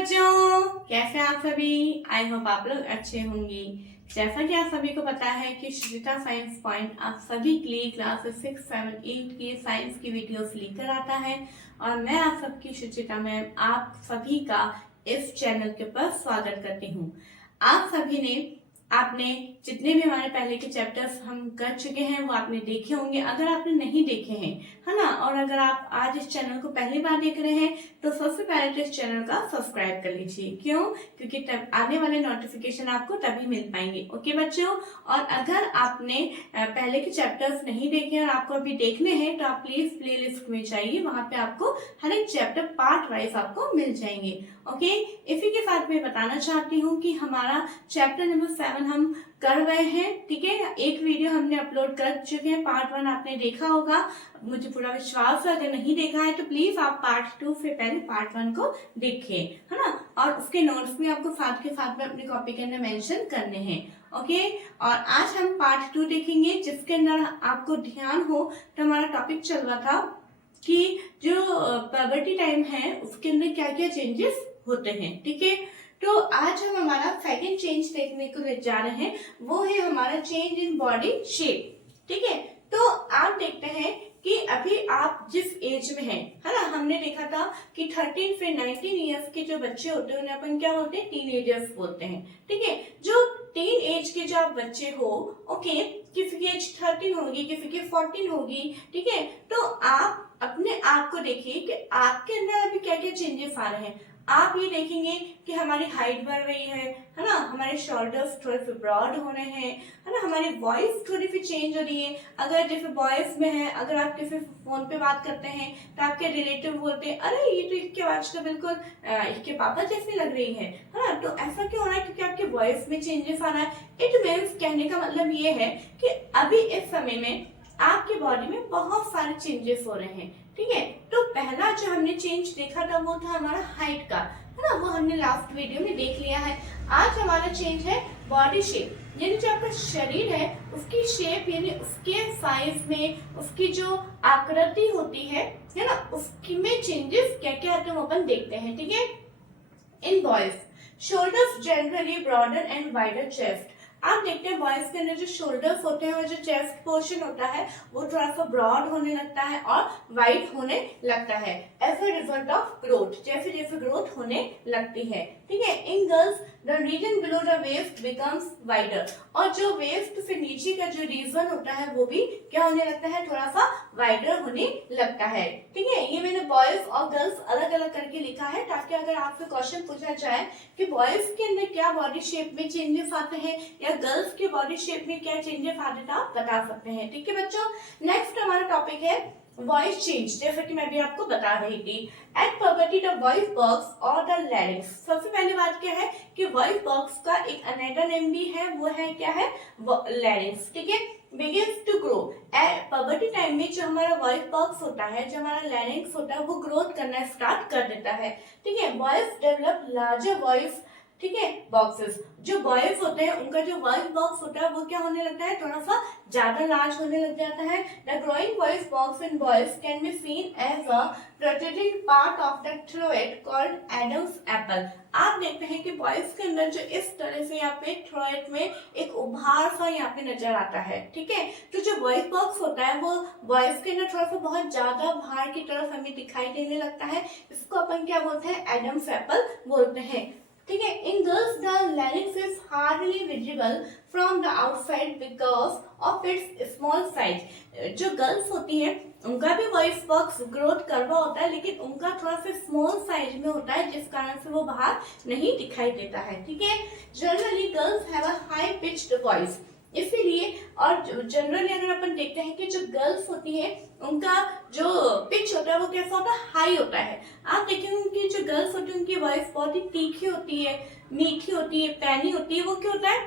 बच्चों, कैसे हैं आप सभी। आई होप आप लोग अच्छे होंगे। जैसा कि आप सभी को पता है कि श्रीता साइंस पॉइंट आप सभी के लिए क्लास 6, 7, 8 की साइंस की वीडियोस लेकर आता है और मैं आप सबकी सुचिता मैम आप सभी का इस चैनल के पर स्वागत करती हूँ। आप सभी ने आपने जितने भी हमारे पहले के चैप्टर्स हम कर चुके हैं वो आपने देखे होंगे। अगर आपने नहीं देखे हैं, है ना, और अगर आप आज इस चैनल को पहली बार देख रहे हैं तो सबसे पहले तो इस चैनल का सब्सक्राइब कर लीजिए। क्यों? क्योंकि तब आने वाले नोटिफिकेशन आपको तभी मिल पाएंगे। ओके बच्चों, और अगर आपने पहले के चैप्टर्स नहीं देखे और आपको अभी देखने हैं तो आप प्लीज प्ले लिस्ट में जाइए, वहां पे आपको हर एक चैप्टर पार्ट वाइज आपको मिल जाएंगे। ओके, इसी के साथ मैं बताना चाहती हूँ कि हमारा चैप्टर नंबर 7 हम कर रहे हैं। ठीक है, एक वीडियो हमने अपलोड कर चुके हैं, पार्ट 1 आपने देखा होगा, मुझे पूरा विश्वास है। अगर नहीं देखा है तो प्लीज आप पार्ट 2 से पहले पार्ट 1 को देखिए, है ना, और उसके नोट्स भी आपको साथ के साथ में अपनी कॉपी के अंदर मेंशन करने हैं। ओके, और आज हम पार्ट 2 देखेंगे जिसके अंदर आपको ध्यान हो तो हमारा टॉपिक चल रहा था कि जो प्यूबर्टी टाइम है उसके अंदर क्या क्या चेंजेस होते हैं। ठीक है, तो आज हम हमारा सेकंड चेंज देखने को जा रहे हैं, वो है हमारा चेंज इन बॉडी शेप। ठीक है, तो आप देखते हैं कि अभी आप जिस एज में हैं, है ना, हमने देखा था कि 13 से 19 इयर्स के जो बच्चे होते हैं उन्हें अपन क्या बोलते हैं, टीनेजर्स बोलते हैं। ठीक है, जो टीन एज के जो आप बच्चे हो, ओके, किसी की एज 13 होगी, किसी की 14 होगी। ठीक है, तो आप अपने आप को देखिए कि आपके अंदर अभी क्या क्या चेंजेस आ रहे हैं। आप ये देखेंगे कि हमारी हाइट बढ़ रही है ना, हमारे शोल्डर्स थोड़े से ब्रॉड हो रहे हैं, है ना, हमारी वॉइस थोड़ी सी चेंज हो रही है। अगर जैसे वॉइस में है, अगर आप किसी फोन पे बात करते हैं तो आपके रिलेटिव बोलते हैं अरे ये तो इसकी आवाज तो बिल्कुल इसके पापा जैसी लग रही है ना। तो ऐसा क्यों हो रहा है? क्योंकि आपके वॉइस में चेंजेस आ रहा है। इट मीन्स कहने का मतलब ये है कि अभी इस समय में आपकी बॉडी में बहुत सारे चेंजेस हो रहे हैं। ठीक है, तो पहला जो हमने चेंज देखा था वो था हमारा हाइट का, है ना, वो हमने लास्ट वीडियो में देख लिया है। आज हमारा चेंज है बॉडी शेप, यानी जो आपका शरीर है उसकी शेप, यानी उसके साइज में उसकी जो आकृति होती है ना, उसकी में चेंजेस क्या क्या आते हैं वो अपन देखते हैं। ठीक है, in boys shoulders generally broader and wider chest. आप देखते हैं बॉयज के अंदर जो शोल्डर्स होते हैं और जो चेस्ट पोर्शन होता है वो थोड़ा सा ब्रॉड होने लगता है और वाइड होने लगता है as a result of growth, जैसे जैसे ग्रोथ होने लगती है। ठीक है, in girls the region below the waist becomes wider, और जो वेस्ट से नीचे का जो रीजन होता है वो भी क्या होने लगता है, थोड़ा सा वाइडर होने लगता है। ठीक है, ये मैंने बॉयज और गर्ल्स अलग अलग करके लिखा है ताकि अगर आपसे क्वेश्चन पूछा जाए कि बॉयज के अंदर क्या बॉडी शेप में चेंजेस आते हैं या गर्ल्स के बॉडी शेप में क्या चेंजेस आते हैं आप बता सकते हैं। ठीक है बच्चों, नेक्स्ट हमारा टॉपिक है वॉइस चेंज, जैसा कि मैं भी आपको बता रही थी। At puberty the voice box और द लैरिंक्स। सबसे पहली बात क्या है कि वॉइस बॉक्स का एक अनदर नेम भी है, वो है क्या है, लैरिंक्स। ठीक है, begins to grow at puberty time में जो हमारा वॉइस बॉक्स होता है, जो हमारा लैरिंक्स होता है, वो ग्रोथ करना स्टार्ट कर देता है। ठीक है, बॉयज डेवलप लार्जर वॉइस, ठीक है, बॉक्सेस। जो बॉयज होते हैं उनका जो वॉइस बॉक्स होता है वो क्या होने लगता है, थोड़ा सा ज्यादा लार्ज होने लग जाता है। The growing voice box in boys can be seen as a protruding part of the throat called Adam's apple. आप देखते हैं कि बॉयज के अंदर जो इस तरह से यहाँ पे थ्रोएट में एक उभार सा यहाँ पे नजर आता है। ठीक है, तो जो वॉइस बॉक्स होता है वो बॉयज के अंदर थोड़ा सा बहुत ज्यादा भार की तरफ हमें दिखाई देने लगता है। इसको अपन क्या बोलते हैं, एडम्स एप्पल बोलते हैं। ठीक है, in girls the larynx is hardly visible from the outside because of its small size. जो गर्ल्स होती हैं उनका भी वॉइस बॉक्स ग्रोथ कर रहा होता है लेकिन उनका थोड़ा सा स्मॉल साइज में होता है जिस कारण से वो बाहर नहीं दिखाई देता है। ठीक है, generally girls have a high pitched voice, इसीलिए, और जनरली अगर अपन देखते हैं कि जो गर्ल्स होती है उनका जो पिच होता है वो कैसा होता है, हाई होता है। आप देखेंगे उनकी जो गर्ल्स होती है उनकी वॉइस बहुत ही तीखी होती है, मीठी होती है, पैनी होती है। वो क्यों होता है,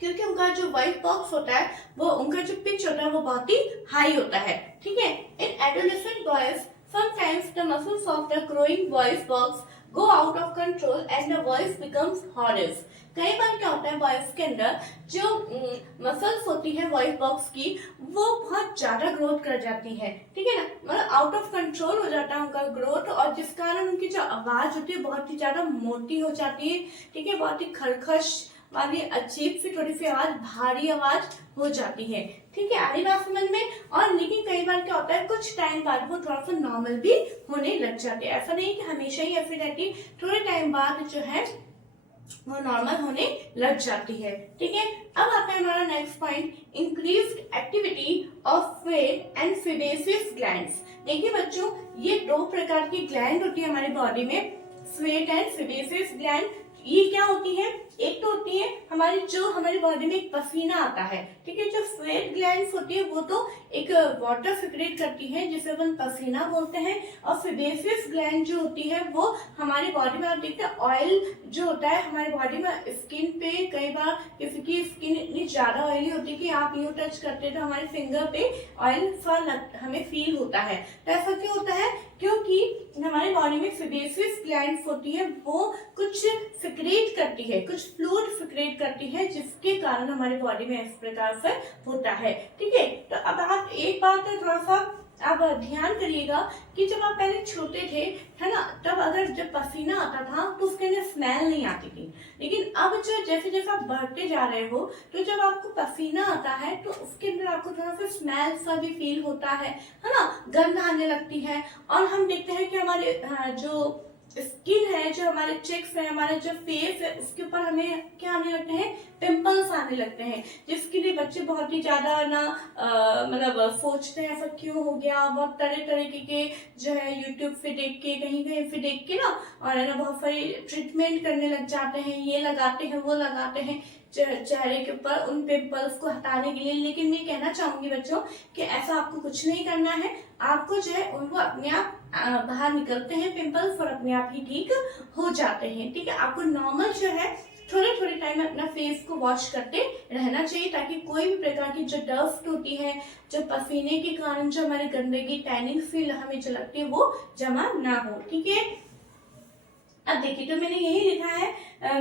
क्योंकि उनका जो वॉइस बॉक्स होता है वो, उनका जो पिच होता है वो बहुत ही हाई होता है। ठीक है, in adolescent boys sometimes the muscles of the growing voice box go out of control and the voice becomes hoarse. कई बार क्या होता है वॉइस के अंदर जो मसल्स होती है वॉइस बॉक्स की वो बहुत ज्यादा ग्रोथ कर जाती है, ठीक है ना, मतलब आउट ऑफ कंट्रोल हो जाता है उनका ग्रोथ, और जिस कारण उनकी जो आवाज होती है बहुत ही ज्यादा मोटी हो जाती है, ठीक है, बहुत ही खरखश वाली अजीब सी थोड़ी सी आवाज, भारी आवाज हो जाती है, ठीक है, आ रही बात समझ में। और लेकिन कई बार क्या होता है कुछ टाइम बाद वो थोड़ा सा नॉर्मल भी होने लग जाते हैं, ऐसा नहीं कि हमेशा ही ऐसी रहती, थोड़े टाइम बाद जो है वो नॉर्मल होने लग जाती है, ठीक है। अब आता है हमारा next point, increased activity of sweat and sebaceous glands. देखिए बच्चों, ये दो प्रकार की ग्लैंड होती है हमारी बॉडी में, स्वेट एंड सेबेसियस ग्लैंड। ये क्या होती है, एक तो होती है हमारी बॉडी में एक पसीना आता है, ठीक है, जो स्वेट ग्लैंड्स होती है वो तो एक वाटर सिक्रेट करती है जिसे अपन पसीना बोलते हैं, और सेबेसियस ग्लैंड जो होती है वो हमारी बॉडी में, आप देखते हैं ऑयल जो होता है हमारी बॉडी में स्किन पे, कई बार किसी की स्किन इतनी ज्यादा ऑयली होती है कि आप यूं टच करते हैं तो हमारे फिंगर पे ऑयल सा हमें फील होता है। तो ऐसा क्यों होता है, क्योंकि हमारी बॉडी में सेबेसियस ग्लैंड्स होती है वो कुछ सिक्रेट करती है, कुछ फ्लूइड सिक्रेट करती है जिसके कारण हमारी बॉडी में इस प्रकार से होता है, ठीक है। तो अब आप एक बात थोड़ा सा आप ध्यान करिएगा कि जब आप पहले छोटे थे, है ना, तब अगर जब पसीना आता था तो उसके अंदर स्मेल नहीं आती थी, लेकिन अब जो जैसे जैसे आप बढ़ते जा रहे हो तो जब आपको पसीना आता है तो उसके अंदर आपको थोड़ा सा स्मेल सा भी फील होता है ना, गंध आने लगती है, और हम देखते हैं कि हमारे जो स्किन है, जो हमारे चेक्स है, हमारा जो फेस है, उसके ऊपर हमें क्या आने लगते हैं, पिंपल्स आने लगते हैं, जिसके लिए बच्चे बहुत ही ज्यादा ना मतलब सोचते हैं ऐसा क्यों हो गया, बहुत तरह तरीके के जो है यूट्यूब पे देख के, कहीं कहीं पे देख के ना, और है ना बहुत सारी ट्रीटमेंट करने लग जाते हैं, ये लगाते हैं वो लगाते हैं चेहरे के ऊपर उन पिंपल्स को हटाने के लिए। लेकिन मैं कहना चाहूंगी बच्चों कि ऐसा आपको कुछ नहीं करना है, आपको जो है उनको अपने आप बाहर निकलते हैं पिंपल्स और अपने आप ही ठीक हो जाते हैं, ठीक है। आपको नॉर्मल जो है थोड़े थोड़े टाइम में अपना फेस को वॉश करते रहना चाहिए, ताकि कोई भी प्रकार की जो डस्ट होती है, जो पसीने के कारण जो हमारी गंदगी टैनिंग फील हमें जो लगती है वो जमा ना हो, ठीक है। अब देखिए तो मैंने यही लिखा है,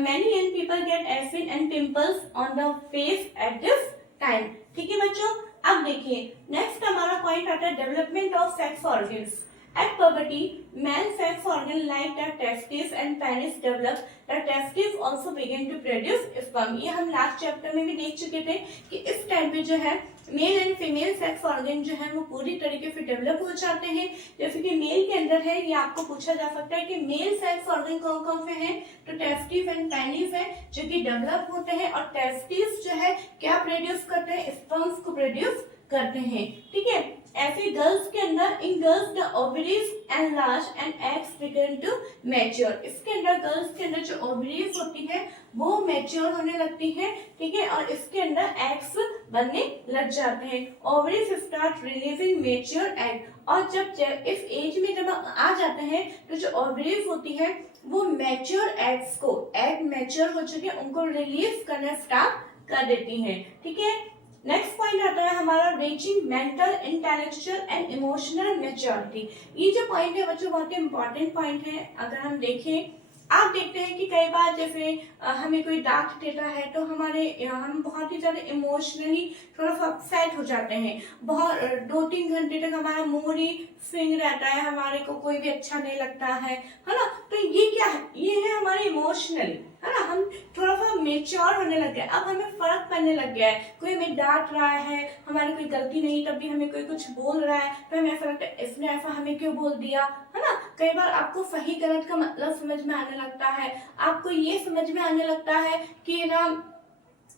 many young people get acne and pimples on the face at this time, ठीक है बच्चों। अब देखिए नेक्स्ट हमारा पॉइंट आता है development of sex organs. At puberty, male sex organ like the testes and penis develop. The testes also begin to produce sperm. ये हम लास्ट चैप्टर में भी देख चुके थे कि इस टाइम पे जो है male and female sex organ जो है वो पूरी तरीके से डेवलप हो जाते हैं। जैसे कि मेल के अंदर है, ये आपको पूछा जा सकता है कि मेल सेक्स ऑर्गन कौन कौन से हैं, तो टेस्टिस एंड पेनिस है जो कि डेवलप होते हैं, और टेस्टिस जो है क्या प्रोड्यूस करते हैं, स्पर्म्स को प्रोड्यूस करते हैं, ठीक है। ऐसे गर्ल्स के अंदर, in girls the ovaries enlarge and eggs begin to mature. इसके अंदर गर्ल्स के अंदर जो ओवरीज होती है वो मैच्योर होने लगती है, ठीक है, और इसके अंदर एग्स बनने लग जाते हैं। Ovaries start releasing mature egg, और जब इस एज में जब आ जाते हैं तो जो ओवरीज होती है वो मैच्योर एग्स को, एग मैच्योर हो चुके उनको रिलीज करना स्टार्ट कर देती हैं, ठीक है। नेक्स्ट पॉइंट आता है हमारा reaching mental, intellectual and emotional maturity. ये जो पॉइंट है बच्चों बहुत ही इंपॉर्टेंट पॉइंट है। अगर हम देखें, आप देखते हैं कि कई बार जैसे हमें कोई डांट देता है तो हम बहुत ही ज्यादा इमोशनली थोड़ा सा अपसेट हो जाते हैं, बहुत 2-3 घंटे तक हमारा मूड ही स्विंग रहता है, हमारे को कोई भी अच्छा नहीं लगता है ना। तो ये क्या है, ये है हमारे इमोशनली, है ना, हम थोड़ा सा मेच्योर होने लग गए, अब हमें फर्क पड़ने लग गया है, कोई हमें डांट रहा है, हमारी कोई गलती नहीं तब भी हमें कोई कुछ बोल रहा है तो हमें ऐसा लगता है इसने ऐसा हमें क्यों बोल दिया, है ना। कई बार आपको सही गलत का मतलब समझ में आने लगता है, आपको ये समझ में आने लगता है कि ना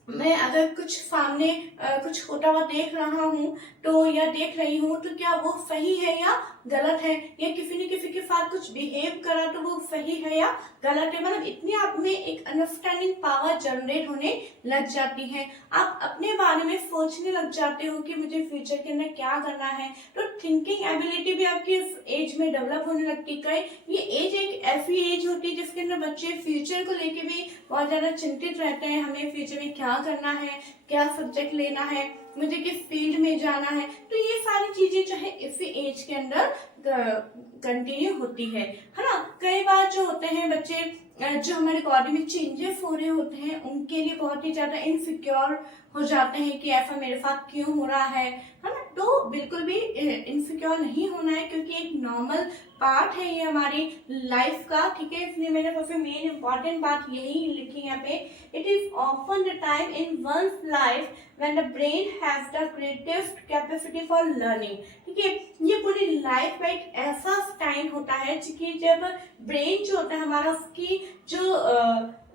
मैं अगर कुछ सामने कुछ होता हुआ देख रहा हूँ तो या देख रही हूँ तो क्या वो सही है या गलत है, या किसी ने किसी के साथ कुछ बिहेव करा तो वो सही है या गलत है, मतलब इतनी आप में एक अंडरस्टैंडिंग पावर जनरेट होने लग जाती है। आप अपने बारे में सोचने लग जाते हो कि मुझे फ्यूचर के अंदर क्या करना है, तो थिंकिंग एबिलिटी भी आपकी इस एज में डेवलप होने लगती है। ये एज एक ऐसी एज होती है जिसके अंदर बच्चे फ्यूचर को लेके भी बहुत ज्यादा चिंतित रहते हैं, हमें फ्यूचर में क्या करना है, क्या सब्जेक्ट लेना है, मुझे किस फील्ड में जाना है। तो ये सारी चीजें जो है इसी एज के अंदर कंटिन्यू होती है ना। कई बार जो होते हैं बच्चे, जो हमारे बॉडी में चेंजेस हो रहे होते हैं उनके लिए बहुत ही ज्यादा इनसिक्योर हो जाते हैं कि ऐसा मेरे साथ क्यों हो रहा है ना। तो बिल्कुल भी इनसिक्योर नहीं होना है, क्योंकि एक नॉर्मल पार्ट है ये हमारी लाइफ का, ठीक है। इसलिए मैंने सबसे मेन इंपॉर्टेंट बात यही लिखी है यहाँ पे, it is often the time in one's life when the brain has the greatest capacity for learning, ठीक है। ये पूरी लाइफ का एक ऐसा टाइम होता है कि जब ब्रेन जो होता है हमारा, उसकी जो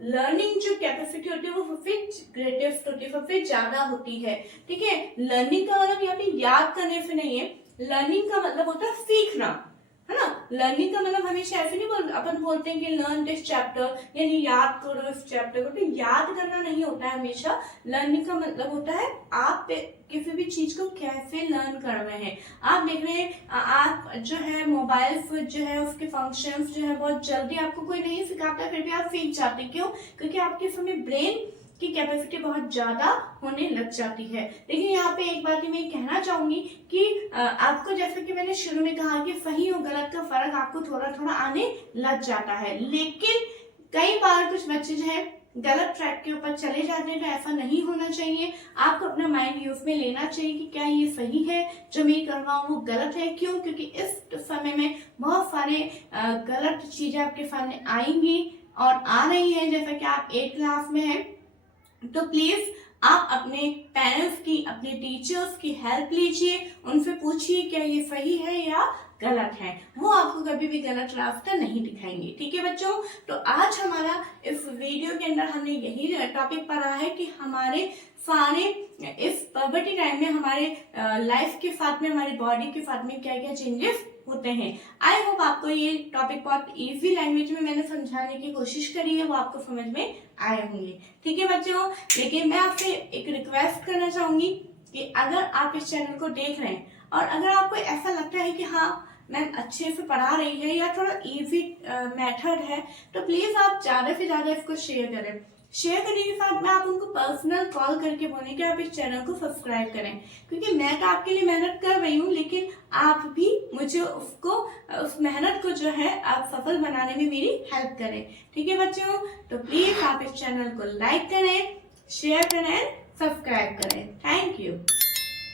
लर्निंग जो कैपेसिटी होती है वो सबसे ग्रेटेस्ट होती है, सबसे ज्यादा होती है, ठीक है। लर्निंग का मतलब यहाँ पे याद करने से नहीं है, लर्निंग का मतलब होता है सीखना, है ना। लर्निंग का मतलब हमेशा ऐसे नहीं अपन बोलते हैं कि लर्न दिस चैप्टर, यानी याद करो इस चैप्टर को, तो याद करना नहीं होता है हमेशा। लर्निंग का मतलब होता है आप किसी भी चीज को कैसे लर्न कर रहे हैं। आप देख रहे हैं आप जो है मोबाइल जो है उसके फंक्शंस जो है बहुत जल्दी आपको कोई नहीं सिखाता, फिर भी आप सीख जाते, क्यों? क्योंकि आपके समय ब्रेन की कैपेसिटी बहुत ज्यादा होने लग जाती है। देखिए यहाँ पे एक बात मैं कहना चाहूंगी कि आपको, जैसे कि मैंने शुरू में कहा कि सही और गलत का फर्क आपको थोड़ा थोड़ा आने लग जाता है, लेकिन कई बार कुछ बच्चे जो है गलत ट्रैक के ऊपर चले जाते हैं, तो ऐसा नहीं होना चाहिए। आपको अपना माइंड यूज में लेना चाहिए कि क्या ये सही है, जो मैं कर रहा हूँ वो गलत है, क्यों? क्योंकि इस समय में बहुत सारे गलत चीजें आपके सामने आएंगी और आ रही हैं। जैसा कि आप 8th क्लास में हैं, तो प्लीज आप अपने पेरेंट्स की, अपने टीचर्स की हेल्प लीजिए, उनसे पूछिए क्या ये सही है या गलत है, वो आपको कभी भी गलत रास्ता नहीं दिखाएंगे, ठीक है बच्चों। तो आज हमारा इस वीडियो के अंदर हमने यही टॉपिक पढ़ा है कि हमारे सारे इस पबर्टी टाइम में हमारे लाइफ के साथ में, हमारी बॉडी के साथ में क्या क्या चेंजेस होते हैं। आई होप आपको ये टॉपिक बहुत इजी लैंग्वेज में मैंने समझाने की कोशिश करी है, वो आपको समझ में आए होंगे, ठीक है बच्चों। लेकिन मैं आपसे एक रिक्वेस्ट करना चाहूंगी कि अगर आप इस चैनल को देख रहे हैं और अगर आपको ऐसा लगता है कि हाँ मैम अच्छे से पढ़ा रही है या थोड़ा इजी मेथड है, तो प्लीज आप ज्यादा से ज्यादा इसको शेयर करें। शेयर करने के साथ में आप उनको पर्सनल कॉल करके बोलें कि आप इस चैनल को सब्सक्राइब करें, क्योंकि मैं तो आपके लिए मेहनत कर रही हूँ, लेकिन आप भी मुझे उस मेहनत को जो है आप सफल बनाने में मेरी हेल्प करें, ठीक है बच्चों। तो प्लीज आप इस चैनल को लाइक करें, शेयर करें, सब्सक्राइब करें। Thank you.